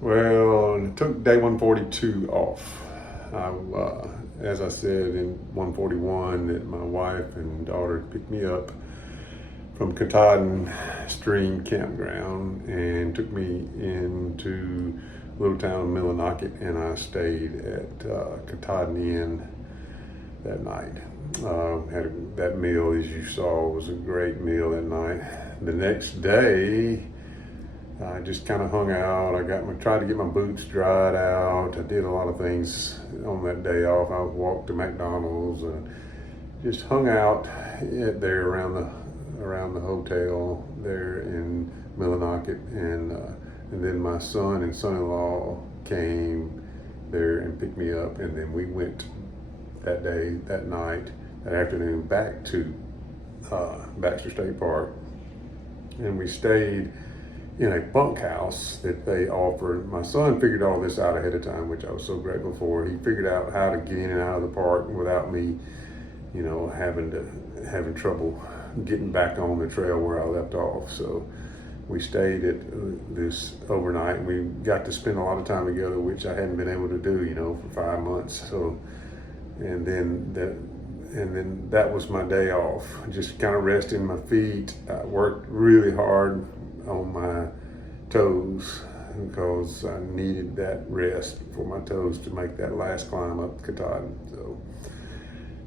Well, it took day 142 off. As I said in 141, that my wife and daughter picked me up from Katahdin Stream Campground and took me into little town of Millinocket, and I stayed at Katahdin Inn that night. That meal, as you saw, was a great meal that night. The next day, I just kind of hung out. Tried to get my boots dried out. I did a lot of things on that day off. I walked to McDonald's and just hung out there around the hotel there in Millinocket, and then my son and son-in-law came there and picked me up, and then we went that night, that afternoon, back to Baxter State Park, and we stayed in a bunkhouse that they offered. My son figured all this out ahead of time, which I was so grateful for. He figured out how to get in and out of the park without me, having trouble getting back on the trail where I left off. So we stayed at this overnight, and we got to spend a lot of time together, which I hadn't been able to do, for 5 months. So, and then that was my day off, just kind of resting my feet. I worked really hard on my toes because I needed that rest for my toes to make that last climb up Katahdin. So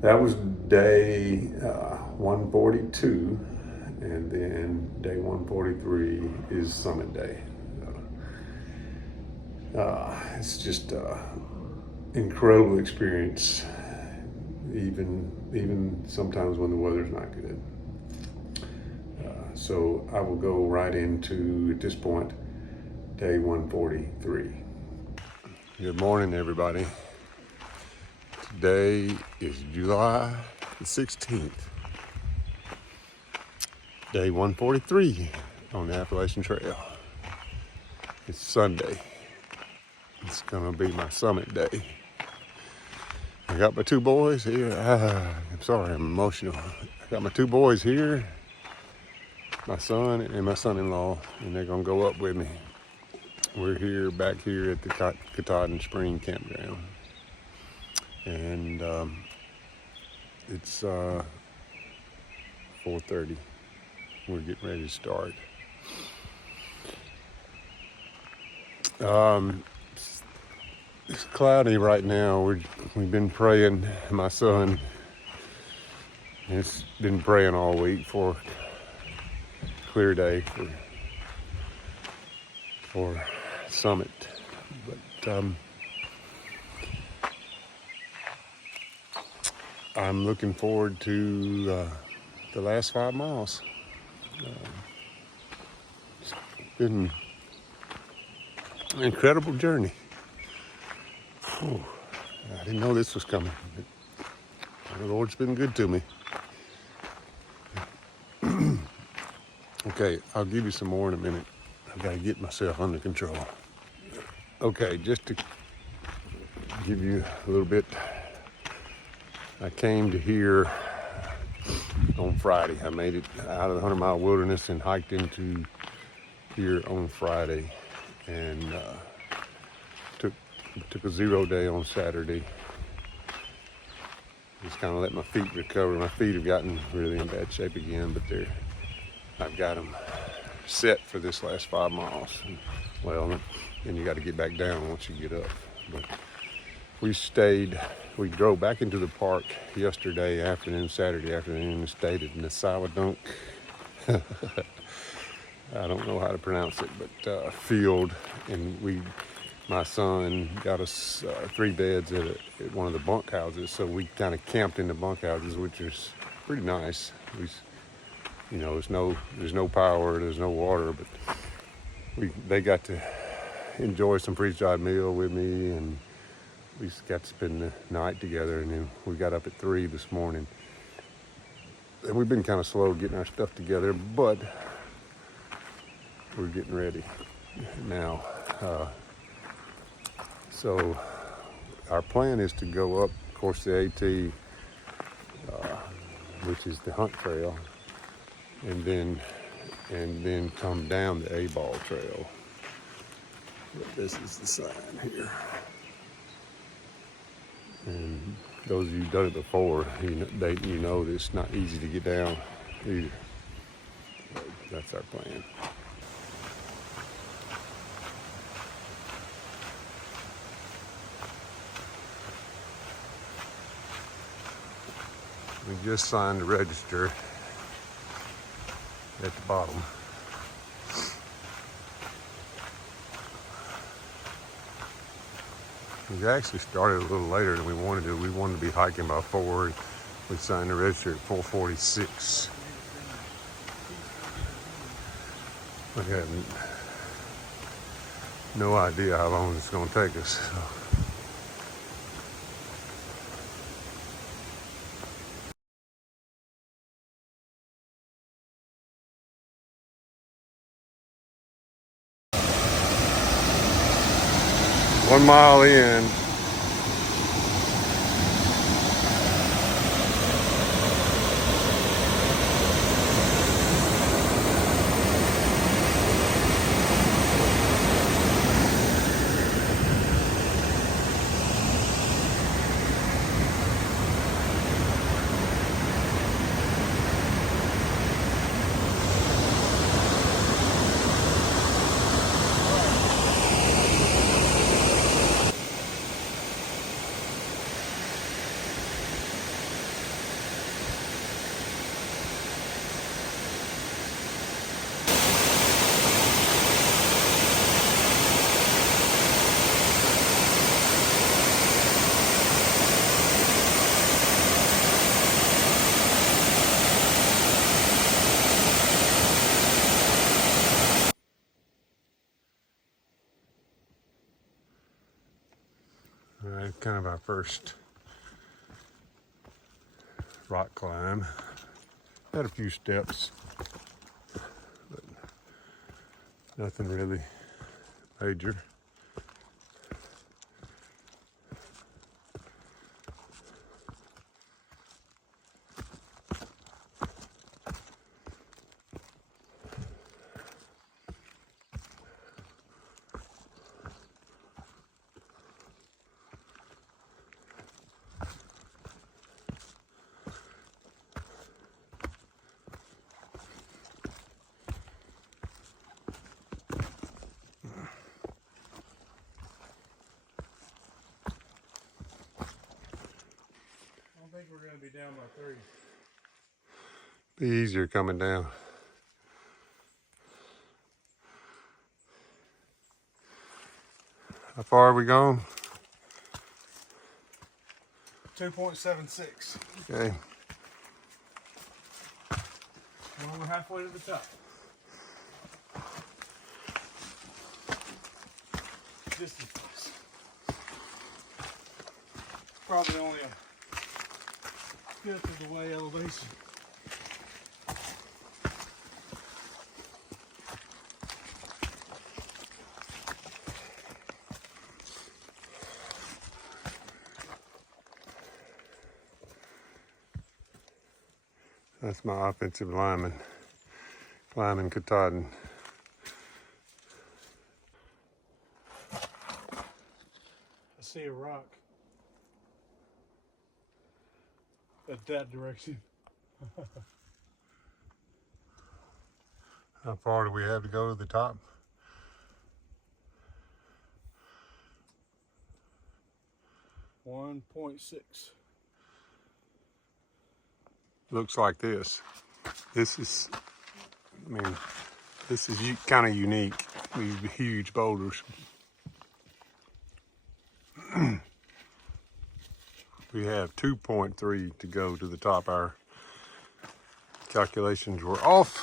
that was day 142, and then day 143 is summit day. It's just an incredible experience, even sometimes when the weather's not good. So I will go right into, at this point, day 143. Good morning, everybody. Today is July the 16th, day 143 on the Appalachian Trail. It's Sunday. It's gonna be my summit day. I got my two boys here. I'm sorry, I'm emotional. I got my two boys here, my son and my son-in-law, and they're gonna go up with me. We're back here at the Katahdin Spring Campground, and it's 4:30. We're getting ready to start. It's cloudy right now. We've been praying. My son has been praying all week for a clear day for summit, but I'm looking forward to the last 5 miles. It's been an incredible journey. Whew. I didn't know this was coming, but the Lord's been good to me. Okay, I'll give you some more in a minute. I've got to get myself under control. Okay, just to give you a little bit, I came to here on Friday. I made it out of the 100-mile wilderness and hiked into here on Friday, and took a 0 day on Saturday. Just kind of let my feet recover. My feet have gotten really in bad shape again, but I've got them set for this last 5 miles. Well, then you got to get back down once you get up. But we drove back into the park yesterday afternoon, Saturday afternoon, and stayed at Nasawadunk. I don't know how to pronounce it, but field, and my son got us 3 beds at one of the bunk houses, so we kind of camped in the bunk houses, which is pretty nice. There's no power, there's no water, but they got to enjoy some freeze-dried meal with me, and we got to spend the night together, and then we got up at 3 this morning. And we've been kind of slow getting our stuff together, but we're getting ready now. So our plan is to go up, of course, the AT, which is the Hunt Trail, and then come down the A-Ball Trail. But this is the sign here. And those of you who've done it before, you know that it's not easy to get down either. But that's our plan. We just signed the register at the bottom. We actually started a little later than we wanted to. We wanted to be hiking by 4. And we signed the register at 4:46. We had no idea how long it's going to take us. So. One mile in, kind of our first rock climb. Had a few steps, but nothing really major. I think we're going to be down by 3. Be easier coming down. How far are we gone? 2.76. Okay. Well, we're halfway to the top. Distance-wise. Probably only a fifth of the way elevation. That's my offensive lineman, climbing Katahdin. I see a rock at that direction. How far do we have to go to the top? .6. Looks like this. This is, this is kind of unique. These huge boulders. We have 2.3 to go to the top. Our calculations were off,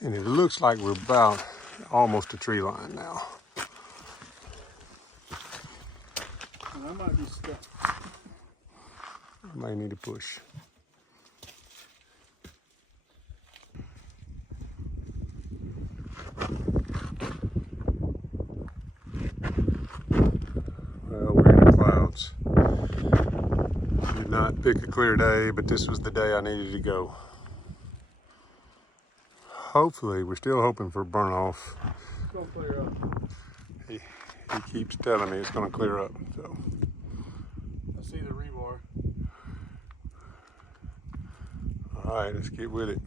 and it looks like we're about almost a tree line now. And I might be stuck. I may need to push. Well, we're in the clouds. Did not pick a clear day, but this was the day I needed to go. Hopefully, we're still hoping for burn off. It's going to clear up. He keeps telling me it's going to clear up. So I see the rebar. all right, let's get with it.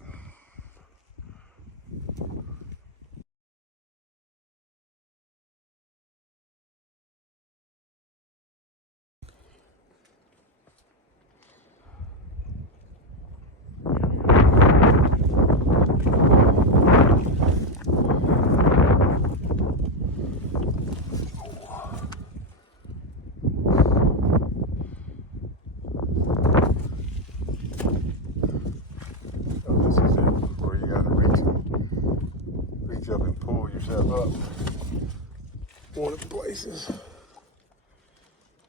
So this is it, where you got to reach up and pull yourself up. One of the places.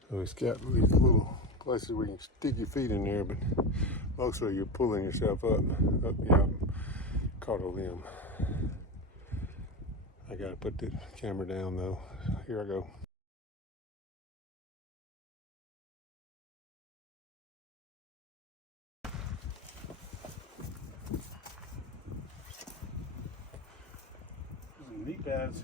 So it's got these little places where you can stick your feet in there, but mostly you're pulling yourself up. Yeah, caught a limb. I gotta put the camera down though. Here I go. Some knee pads.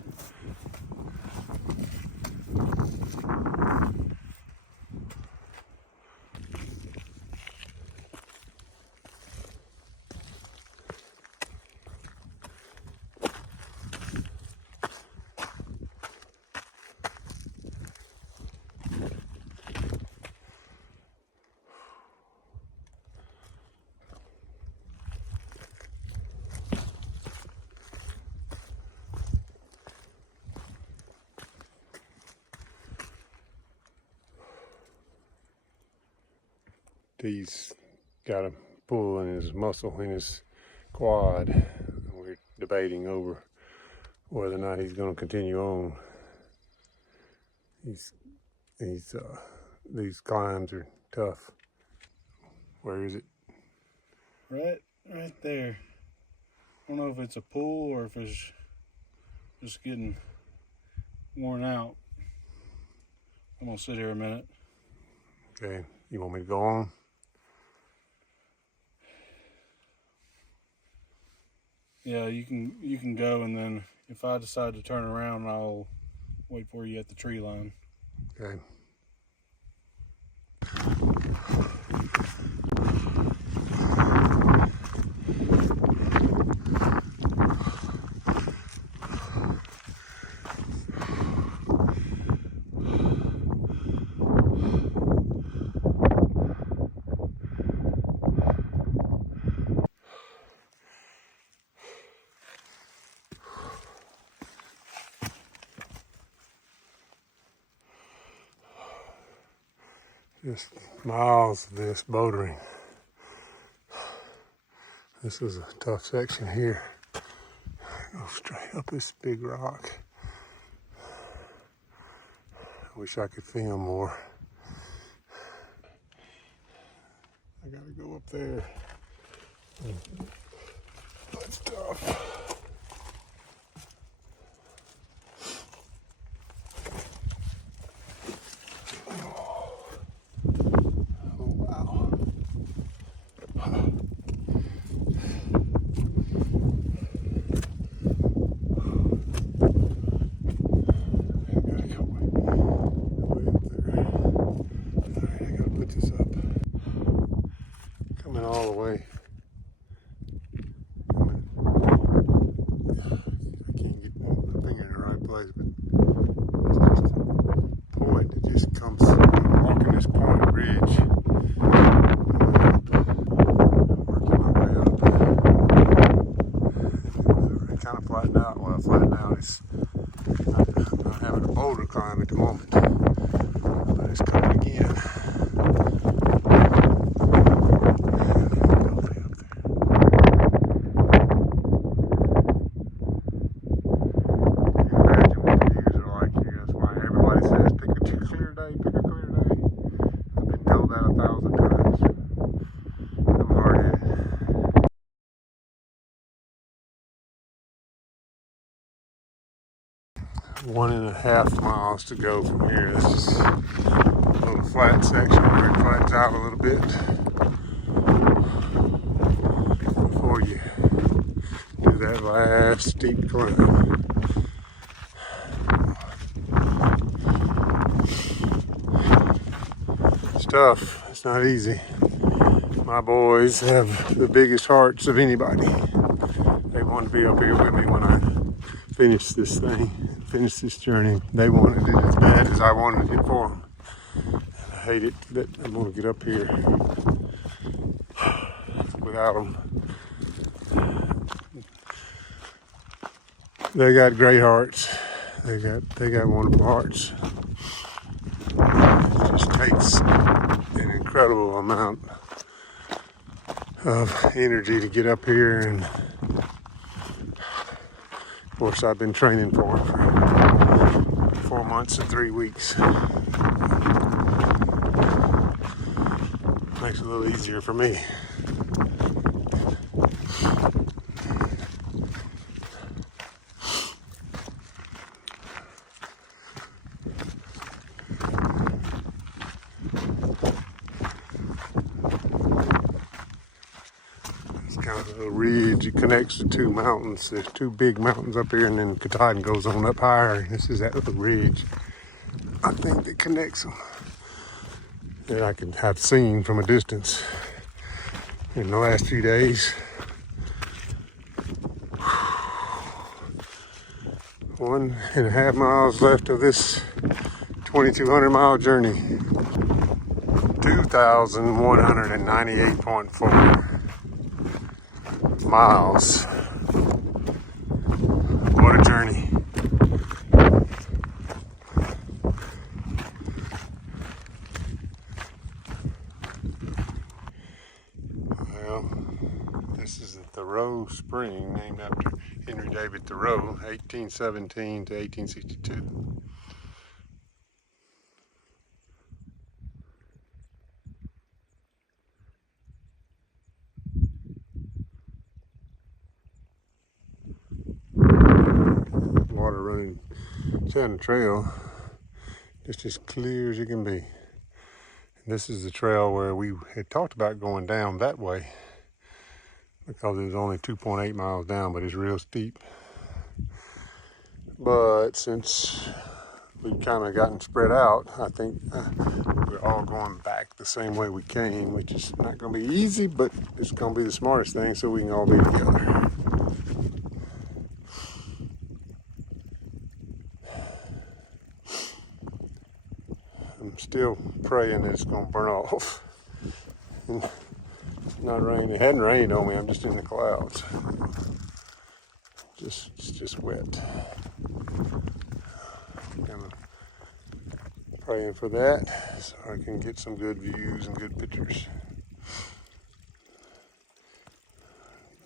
He's got a pull in his muscle in his quad. We're debating over whether or not he's going to continue on. These climbs are tough. Where is it? Right there. I don't know if it's a pull or if it's just getting worn out. I'm gonna sit here a minute. Okay, you want me to go on? Yeah, you can go, and then if I decide to turn around, I'll wait for you at the tree line. Okay. Just miles of this bouldering. This is a tough section here. Go straight up this big rock. I wish I could film more. I gotta go up there. That's tough. All the way. I can't get my finger in the right place, but it's just a point that just comes. I'm walking this point ridge. Working my way up. It kind of flattened out. Well, flattened out. I'm not having a boulder climb at the moment, but it's coming again. One and a half miles to go from here. This is a little flat section where it flattens out a little bit before you do that last steep climb. tough. It's not easy. My boys have the biggest hearts of anybody. They want to be up here with me when I finish this thing, finish this journey. They wanted it as bad as I wanted it for them. I hate it that I'm going to get up here without them. They got great hearts. They got wonderful hearts. It just takes an incredible amount of energy to get up here, and of course I've been training for it for 4 months and 3 weeks. Makes it a little easier for me. Kind of a ridge. It connects the two mountains. There's two big mountains up here, and then Katahdin goes on up higher. This is that little ridge, I think, that connects them, that I have seen from a distance in the last few days. 1.5 miles left of this 2,200 mile journey. 2,198.4 miles. What a journey. Well, this is the Thru Spring, named after Henry David Thoreau, 1817 to 1862. Water running down the trail, just as clear as it can be. And this is the trail where we had talked about going down that way, because it was only 2.8 miles down, but it's real steep. But since we've kind of gotten spread out, I think we're all going back the same way we came, which is not going to be easy, but it's going to be the smartest thing so we can all be together. I'm still praying that it's going to burn off. Not rain. It hadn't rained on me. I'm just in the clouds. It's just wet. I'm praying for that so I can get some good views and good pictures.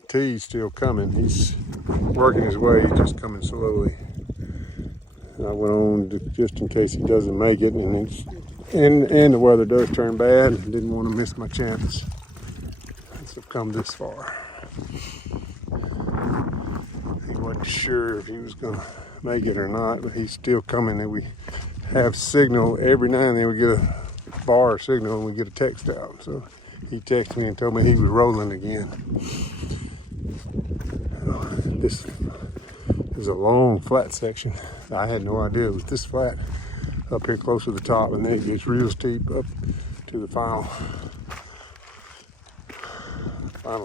T's still coming. He's working his way. He's just coming slowly. I went on just in case he doesn't make it, and the weather does turn bad. I didn't want to miss my chance. I've come this far. He wasn't sure if he was going to make it or not, but he's still coming. And we have signal every now and then. We get a bar signal and we get a text out. So he texted me and told me he was rolling again. This is a long flat section. I had no idea it was this flat up here close to the top, and then it gets real steep up to the final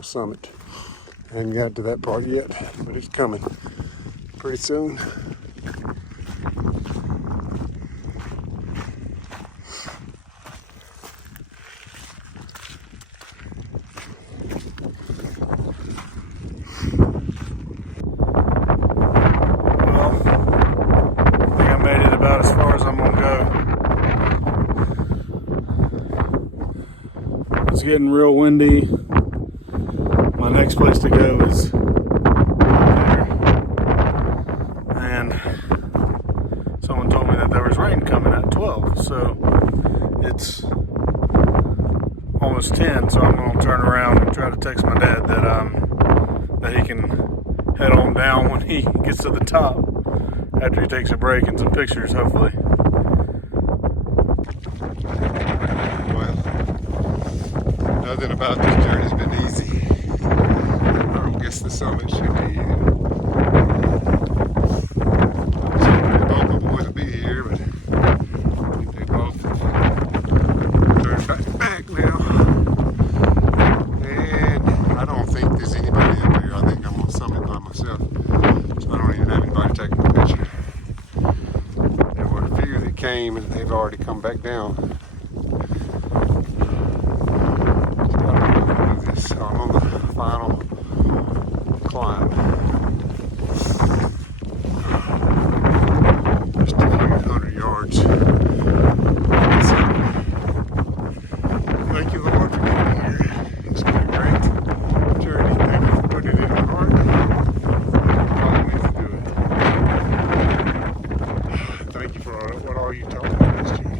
summit. I haven't got to that part yet, but it's coming pretty soon. It's getting real windy. My next place to go is there. And someone told me that there was rain coming at 12, so it's almost 10, so I'm going to turn around and try to text my dad that he can head on down when he gets to the top after he takes a break and some pictures, hopefully. Nothing about this journey's been easy. I guess the summit should be. Both the boys will be here, but they both turned back. came and they've already come back down. So I'm on the final climb. Just a few hundred yards. So, thank you, Lord, for being here. It's been a great journey. Thank you for putting it in my heart. Calling me to do it. Thank you for what all you taught me this journey.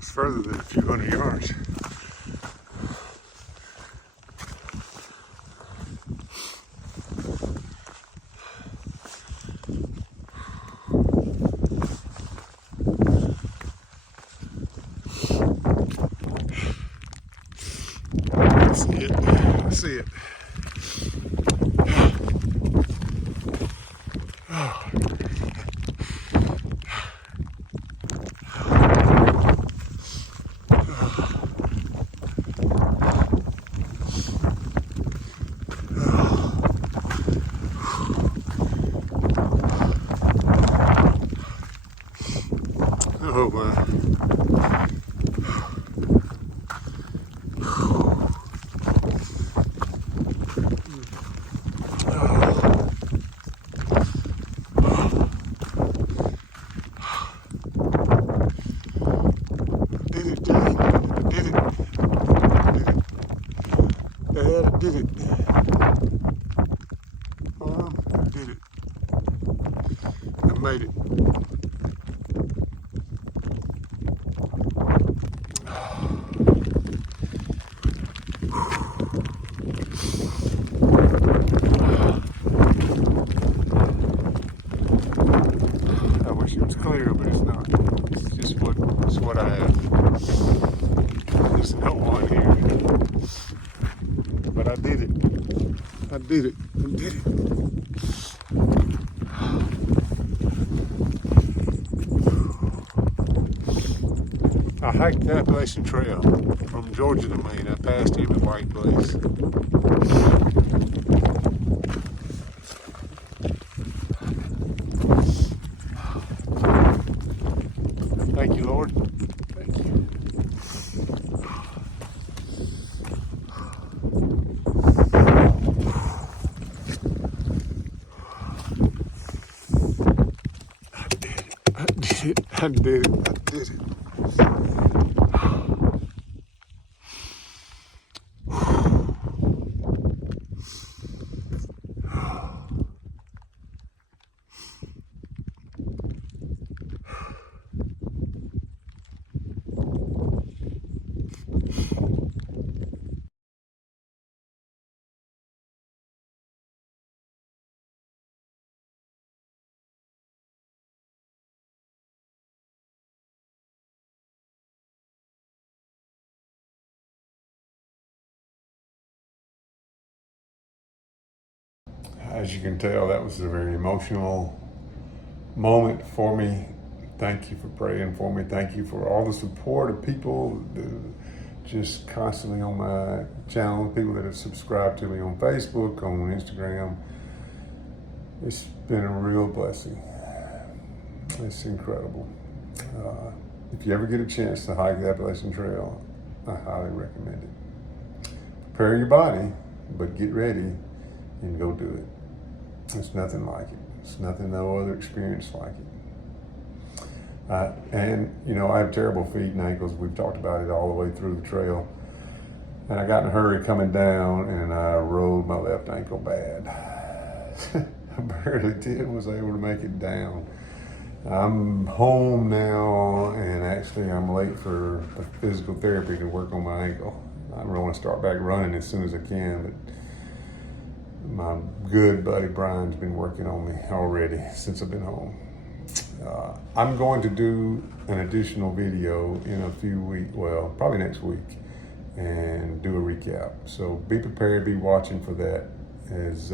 Further than a few hundred yards. I see it. I see it. Oh. Oh man. Did it, Dad. Did it. Dad, I did it. Mom, I did it. I made it. I wish it was clear, but it's not. It's just what I have. There's no one here. But I did it. I did it. I did it. I hiked the Appalachian Trail from Georgia to Maine. I passed him at White Place. Thank you, Lord. Thank you. I did it. I did it. I did it. As you can tell, that was a very emotional moment for me. Thank you for praying for me. Thank you for all the support of people, just constantly on my channel, people that have subscribed to me on Facebook, on Instagram. It's been a real blessing. It's incredible. If you ever get a chance to hike the Appalachian Trail, I highly recommend it. Prepare your body, but get ready and go do it. It's nothing like it. It's nothing, no other experience like it. And you know, I have terrible feet and ankles. We've talked about it all the way through the trail. And I got in a hurry coming down and I rolled my left ankle bad. I barely was able to make it down. I'm home now, and actually I'm late for the physical therapy to work on my ankle. I really want to start back running as soon as I can, but my good buddy Brian's been working on me already since I've been home. I'm going to do an additional video in a few weeks, well, probably next week, and do a recap. So be prepared, be watching for that. It's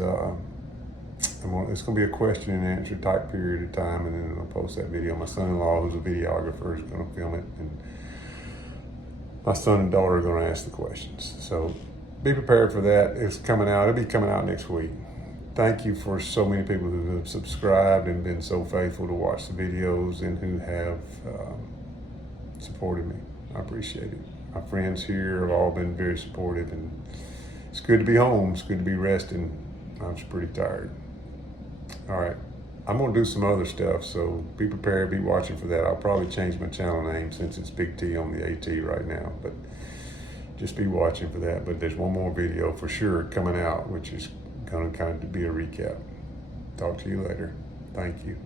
going to be a question and answer type period of time, and then I'll post that video. My son-in-law, who's a videographer, is going to film it, and my son and daughter are going to ask the questions. So be prepared for that. It's coming out. It'll be coming out next week. Thank you for so many people who have subscribed and been so faithful to watch the videos and who have supported me. I appreciate it. My friends here have all been very supportive, and it's good to be home. It's good to be resting. I'm just pretty tired. All right, I'm gonna do some other stuff, so be prepared, be watching for that. I'll probably change my channel name since it's Big T on the AT right now, but just be watching for that. But there's one more video for sure coming out, which is gonna kind of be a recap. Talk to you later. Thank you.